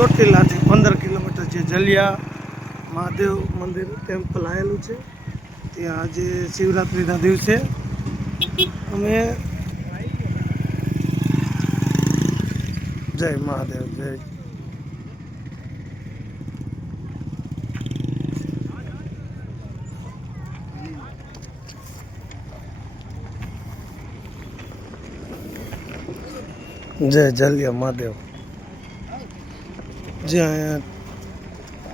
ચોટીલાથી પંદર કિલોમીટર જે જલિયા મહાદેવ મંદિર ટેમ્પલ આવેલું છે, ત્યાં આજે શિવરાત્રિના દિવસે અમે જય મહાદેવ, જય. જય જલિયા મહાદેવ. જ્યાં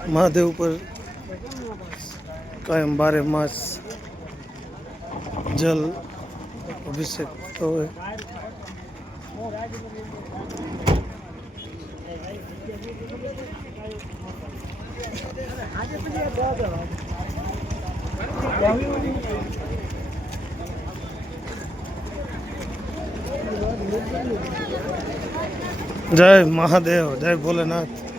મહાદેવ ઉપર કાયમ બારે માસ જલ અભિષેક થતો હોય જય મહાદેવ જય ભોલેનાથ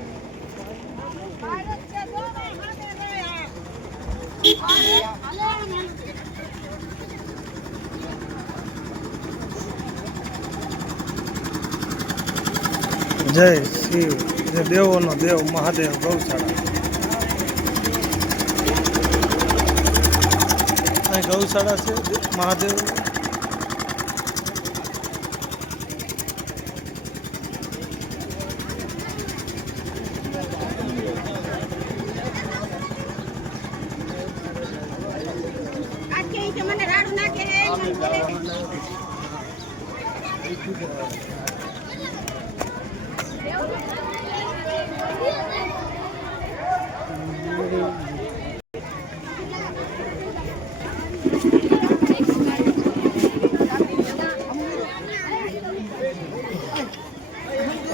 જય શિવ જય દેવોનો દેવ મહાદેવ ગૌશાળા. અહીં ગૌશાળા છે મહાદેવ. મને રાડું નાખે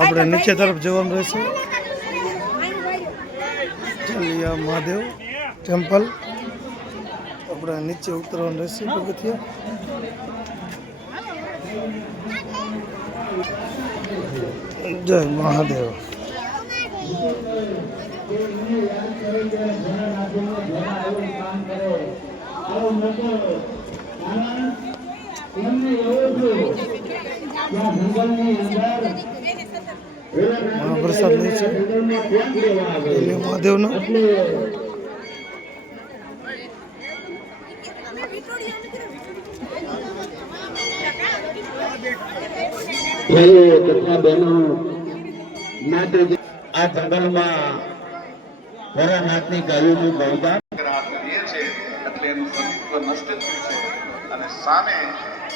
આપણે નીચે તરફ જવાનું રહેશે. ચલિયા મહાદેવ ટેમ્પલ. આપણે નીચે ઉતરવાનું રહેશે પગથિયા. જય મહાદેવ. મહાપ્રસાદ લે છે? જલિયા મહાદેવનો? ભાઈઓ તથા બહેનો માટે આ જંગલમાં ભોળાનાથની ગાયોનું બલિદાન. રાહત કરીએ છીએ એટલે એનું સતીત્વ નષ્ટ થયું છે અને સામે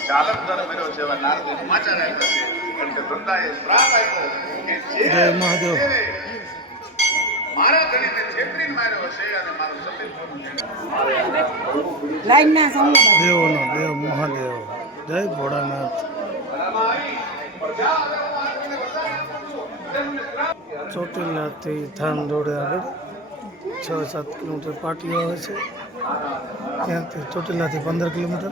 ચાલક દર મેળ્યો છે એવા નારદે સમાચાર આપ્યા છે. કેમ કે વૃંદાએ શ્રાપ આપ્યો કે જે જય મહાદેવ. મારા ધણીને છેતરીને માર્યો હશે અને મારું સતીત્વનું જેને દેવોનો દેવ મહાદેવ. જય ભોળાનાથ. ચોટીલાથી થાન દોડે આગળ છ સાત કિલોમીટર પાટીઓ આવે છે. ત્યાંથી ચોટીલાથી પંદર કિલોમીટર.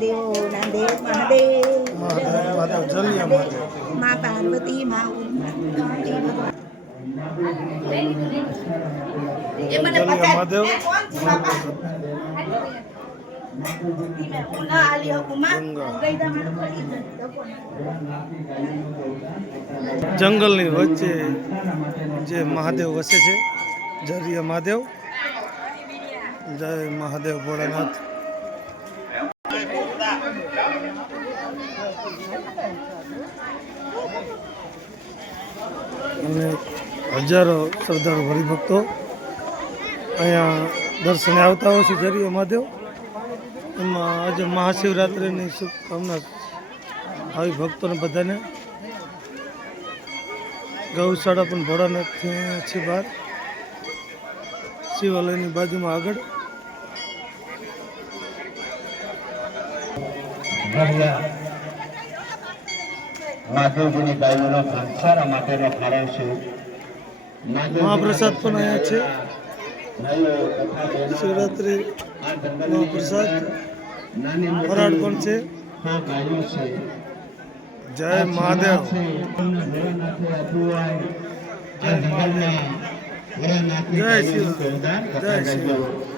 દેવોના દેવ મહાદેવ મહાદેવ. મહાદેવ જલિયા મહાદેવ. મા. પાર્વતી મા મહાદેવ જંગલની વચ્ચે જે મહાદેવ વસે છે જરિયા મહાદેવ જય મહાદેવ ભોળાનાથ. અને હજારો શ્રદ્ધાળુ હરિભક્તો અહીંયા દર્શને આવતા હોય છે જરીય મહાદેવ. એમાં આજે મહાશિવરાત્રિની શુભકામના આવી ભક્તોને બધાને. ગૌશાળા પણ ભોળાનાથથી છે બહાર. શિવાલયની બાજુમાં આગળ. ઘડિયા મહાદેવજીની ગાયોનો ઘાસચારા માટેનો ફાળો છે. મહાપ્રસાદ પણ અહીંયા છે. શિવરાત્રી મહાપ્રસાદ ફરાડ ફરાળ પણ છે. જય મહાદેવ. જય શિવ. જય. શિવ.